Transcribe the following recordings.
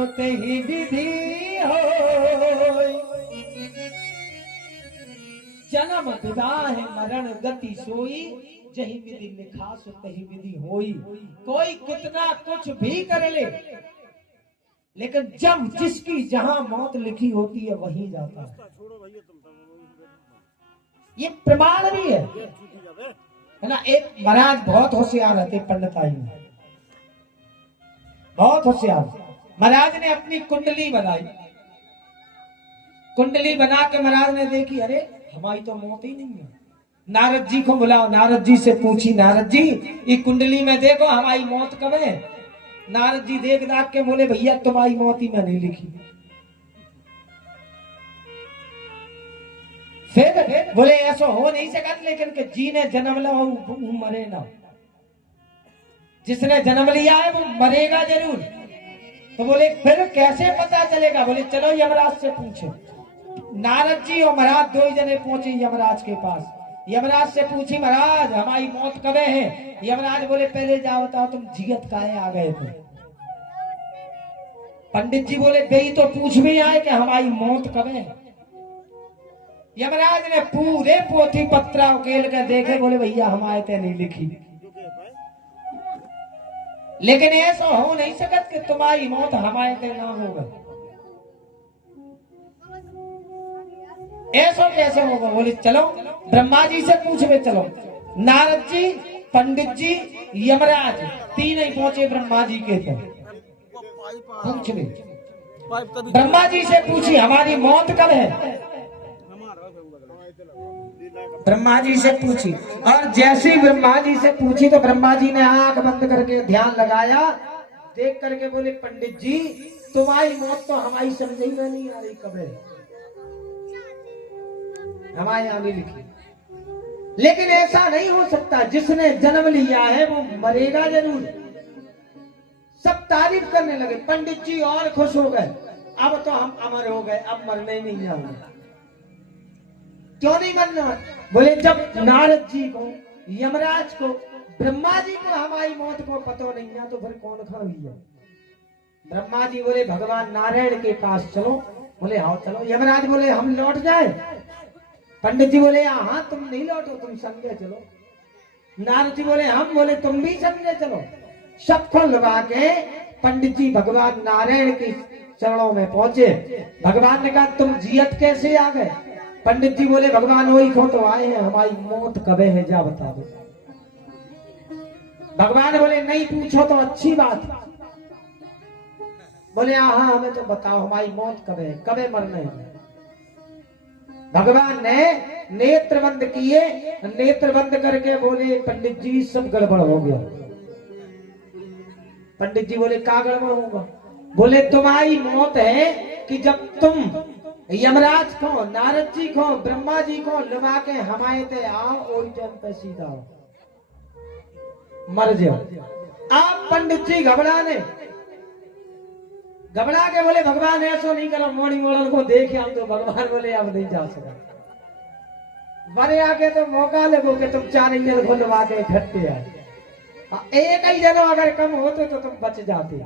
सुते ही विधि होई। जन्म विवाह मरण गति सोई, जही विधि लिखा सो तही विधि होई। कोई कितना कुछ भी कर ले, लेकिन जब जिसकी जहां मौत लिखी होती है वहीं जाता है। ये प्रमाण भी है ना। एक महाराज बहुत होशियार रहते, पंडिताई में बहुत होशियार। महाराज ने अपनी कुंडली बनाई, कुंडली बना के महाराज ने देखी, अरे हमारी तो मौत ही नहीं है। नारद जी को बुलाओ, नारद जी से पूछी, नारद जी ये कुंडली में देखो हमारी मौत कब है। नारद जी देख दाख के बोले, भैया तुम्हारी मौत ही मैं नहीं लिखी। फिर बोले ऐसा हो नहीं सकता, लेकिन कि जी ने जन्म लिया वो मरे ना। जिसने जन्म लिया है वो मरेगा जरूर। तो बोले फिर कैसे पता चलेगा। बोले चलो यमराज से पूछो। नारद जी और महाराज दो ही जने पहुंचे यमराज के पास। यमराज से पूछी, महाराज हमारी मौत कब है। यमराज बोले पहले जाओ बताओ तुम जियत काहे आ गए थे। पंडित जी बोले गई तो पूछ भी आए कि हमारी मौत कब है। यमराज ने पूरे पोथी पत्रा उकेल कर देखे, बोले भैया हमारे ते नहीं लिखी। लेकिन ऐसा हो नहीं सकत कि तुम्हारी मौत हमारे ते ना होगा। ऐसा कैसे होगा। बोले चलो ब्रह्मा जी से पूछवे। चलो नारद जी, पंडित जी, यमराज तीन ही पहुंचे ब्रह्मा जी के थे। पूछवे ब्रह्मा जी से पूछी हमारी मौत कब है। ब्रह्मा जी से पूछी, और जैसे ही ब्रह्मा जी से पूछी तो ब्रह्मा जी ने आंख बंद करके ध्यान लगाया, देख करके बोले पंडित जी तुम्हारी मौत तो हमारी समझ ही में नहीं आ रही कब है, हमारे यहां नहीं लिखी। लेकिन ऐसा नहीं हो सकता, जिसने जन्म लिया है वो मरेगा जरूर। सब तारीफ करने लगे। पंडित जी और खुश हो गए, अब तो हम अमर हो गए, अब मरने नहीं जाऊंगे। क्यों नहीं मरना। बोले जब नारद जी को, यमराज को, ब्रह्मा जी को हमारी मौत को पता नहीं है तो फिर कौन खा हुई है। ब्रह्मा जी बोले भगवान नारायण के पास चलो। बोले हाँ चलो। यमराज बोले हम लौट जाए। पंडित जी बोले हाँ तुम नहीं लौटो, तुम समझे चलो। नारद जी बोले हम। बोले तुम भी समझे चलो। सबको लगा के पंडित जी भगवान नारायण के चरणों में पहुंचे। भगवान ने कहा तुम जियत कैसे आ गए। पंडित जी बोले भगवान वही खो तो आए हैं, हमारी मौत कब है जा बता दो। भगवान बोले नहीं पूछो तो अच्छी बात। बोले हाँ हमें तो बताओ हमारी मौत कब है, कब मरना है। भगवान ने नेत्र बंद किए। नेत्र बंद करके बोले पंडित जी सब गड़बड़ हो गया। पंडित जी बोले क्या गड़बड़ होगा। बोले तुम्हारी मौत है कि जब तुम यमराज को, नारद जी को, ब्रह्मा जी को लगा के हमारे ते आओ और टाइम पे सीधा मर जाओ। आप पंडित जी घबरा के बोले भगवान ऐसा नहीं करो, मोड़ी मोड़न को देखे हम तो। भगवान बोले अब नहीं जा सका। मरे आके तो मौका लगो कि तुम चार इंजन को लगा के इकट्ठे आए। एक ही जनो अगर कम होते तो तुम बच जाते।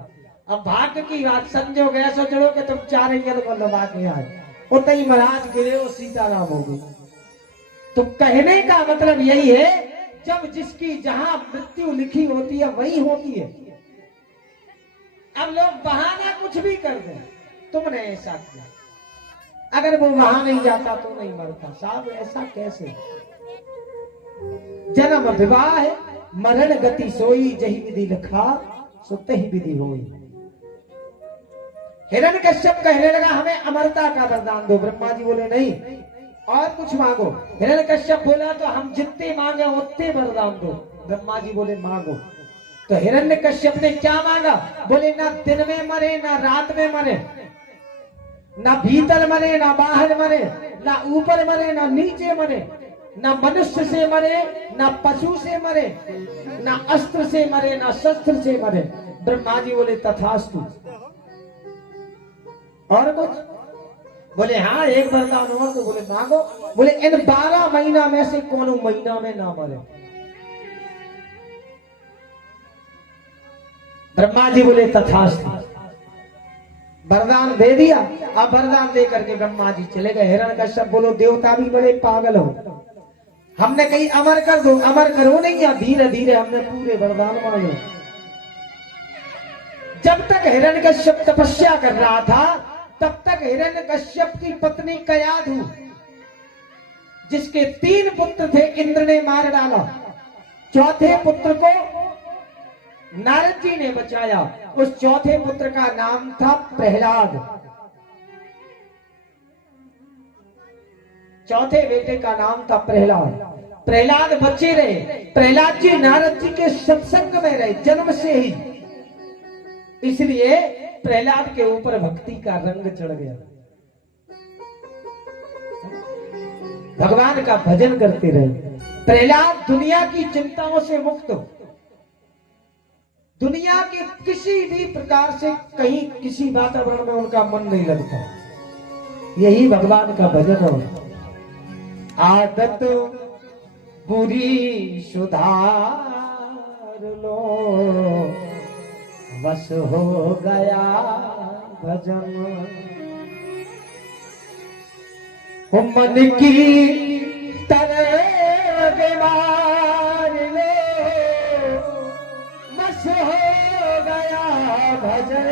अब भाग्य की बात संजोग ऐसा चढ़ो कि तुम चार इंजन को लगा के आए, उतने ही महाराज गिरे और सीताराम हो गई। तो कहने का मतलब यही है, जब जिसकी जहां मृत्यु लिखी होती है वही होती है। अब लोग बहाना कुछ भी कर दें, तुमने ऐसा किया, अगर वो वहां नहीं जाता तो नहीं मरता। साहब ऐसा कैसे। जन्म विवाह मरण गति सोई, जही विधि लिखा सो तही विधि होई। हिरण्यकश्यप कहने लगा हमें अमरता का वरदान दो। ब्रह्मा जी बोले नहीं और कुछ मांगो। हिरण्यकश्यप बोला तो हम जितने मांगे उतने वरदान दो। ब्रह्मा जी बोले मांगो। तो हिरण्यकश्यप ने क्या मांगा। बोले ना दिन में मरे, ना रात में मरे, ना भीतर मरे, ना बाहर मरे, ना ऊपर मरे, ना नीचे मरे, ना मनुष्य से मरे, ना पशु से मरे, ना अस्त्र से मरे, ना शस्त्र से मरे। ब्रह्मा जी बोले तथास्तु। और कुछ। बोले हाँ एक वरदान और। तो बोले मांगो। बोले इन 12 महीना में से कोनो महीना में ना मरे। ब्रह्मा जी बोले तथास्तु। वरदान दे दिया। अब वरदान दे करके ब्रह्मा जी चले गए। हिरण्यकश्यप बोलो देवता भी बड़े पागल हो, हमने कहीं अमर कर दो, अमर करो नहीं, या धीरे धीरे हमने पूरे वरदान मांगे। जब तक हिरण्यकश्यप तपस्या कर रहा था तब तक हिरण्यकश्यप की पत्नी कयाधु, जिसके 3 पुत्र थे, इंद्र ने मार डाला। चौथे पुत्र को नारद जी ने बचाया। उस चौथे पुत्र का नाम था प्रहलाद। चौथे बेटे का नाम था प्रहलाद। प्रहलाद बचे रहे। प्रहलाद जी नारद जी के सत्संग में रहे जन्म से ही, इसलिए प्रहलाद के ऊपर भक्ति का रंग चढ़ गया। भगवान का भजन करते रहे। प्रहलाद दुनिया की चिंताओं से मुक्त हो, दुनिया के किसी भी प्रकार से कहीं किसी वातावरण में उनका मन नहीं लगता। यही भगवान का भजन हो। आदत बुरी सुधार लो, बस हो गया भजन। मन की तरह मार लो, बस हो गया भजन।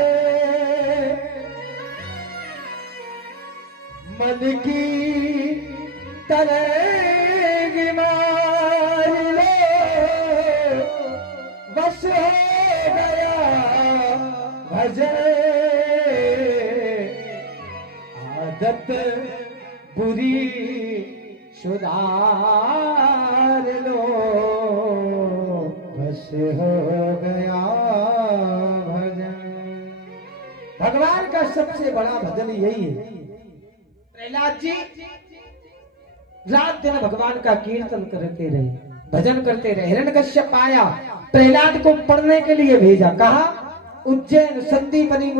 मन की तरह मार लो, बस हो गया भजन। आदत बुरी सुधार लो, बस हो गया भजन। भगवान का सबसे बड़ा भजन यही है। प्रहलाद जी रात दिन भगवान का कीर्तन करते रहे, भजन करते रहे। हिरण्यकश्यप आया, प्रहलाद को पढ़ने के लिए भेजा। कहा उज्जैन संदीपनी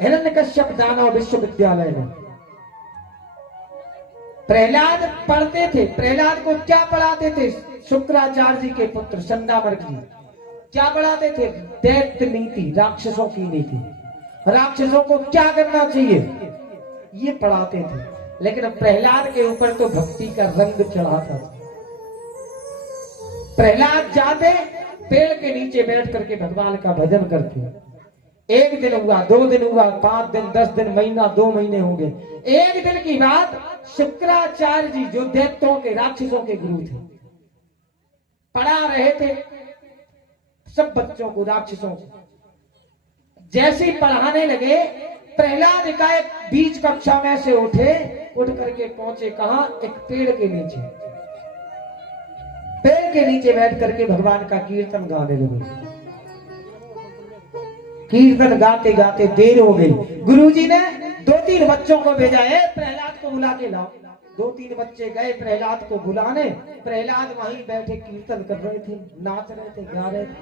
हिरण्यकश्यप दानव विश्वविद्यालय में। प्रहलाद पढ़ते थे। प्रहलाद को क्या पढ़ाते थे? शुक्राचार्य जी के पुत्र संदामर्क जी क्या पढ़ाते थे? दैत्य नीति, राक्षसों की नीति, राक्षसों को क्या करना चाहिए, ये पढ़ाते थे। लेकिन प्रहलाद के ऊपर तो भक्ति का रंग चढ़ा था। प्रहलाद जाते पेड़ के नीचे बैठ करके भगवान का भजन करते। 1 दिन हुआ, 2 दिन हुआ, 5 दिन, 10 दिन, महीना, 2 महीने हो गए। एक दिन की बात, शुक्राचार्य जी जो दैत्यों के राक्षसों के गुरु थे, पढ़ा रहे थे सब बच्चों को, राक्षसों को। जैसे ही पढ़ाने लगे, प्रहलाद एकाएक बीच कक्षा में से उठे, उठ करके पहुंचे कहां? एक पेड़ के नीचे। पेड़ के नीचे बैठ करके भगवान का कीर्तन गाने लगे। कीर्तन गाते गाते देर हो गई। गुरुजी ने 2-3 बच्चों को भेजा, है प्रहलाद को बुला के लाओ। 2-3 बच्चे गए प्रहलाद को बुलाने। प्रहलाद वहीं बैठे कीर्तन कर रहे थे, नाच रहे थे, गा रहे थे।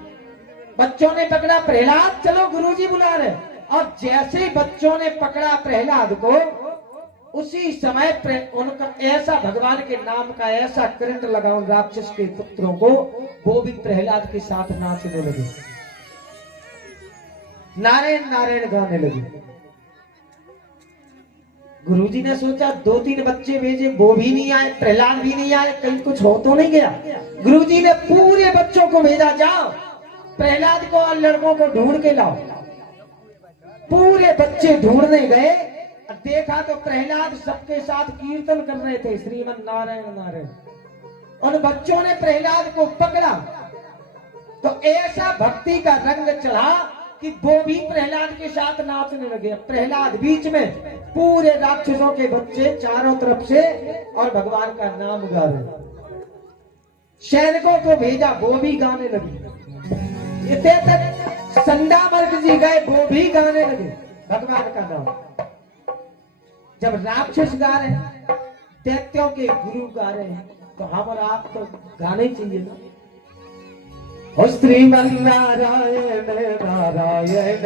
बच्चों ने पकड़ा, प्रहलाद चलो गुरुजी बुला रहे। और जैसे ही बच्चों ने पकड़ा प्रहलाद को, उसी समय उनका ऐसा भगवान के नाम का ऐसा करंट लगा उन राक्षस के पुत्रों को, वो भी प्रहलाद के साथ नाचने लगे, नारायण नारायण गाने लगे। गुरुजी ने सोचा 2-3 बच्चे भेजे, वो भी नहीं आए, प्रहलाद भी नहीं आए, कहीं कुछ हो तो नहीं गया। गुरुजी ने पूरे बच्चों को भेजा, जाओ प्रहलाद को और लड़कों को ढूंढ के लाओ। पूरे बच्चे ढूंढने गए, देखा तो प्रहलाद सबके साथ कीर्तन कर रहे थे, श्रीमन नारायण नारायण। उन बच्चों ने प्रहलाद को पकड़ा तो ऐसा भक्ति का रंग चढ़ा कि वो भी प्रहलाद के साथ नाचने लगे। प्रहलाद बीच में, पूरे राक्षसों के बच्चे चारों तरफ से, और भगवान का नाम गा रहे। सैनिकों को भेजा, वो भी गाने लगे। इतने तक संदामर्क जी गए, वो भी गाने लगे भगवान का नाम। जब राक्षस गा रहे हैं, दैत्यों के गुरु गा रहे हैं, तो हम और आप तो गाने चाहिए ना। श्रीमन नारायण नारायण।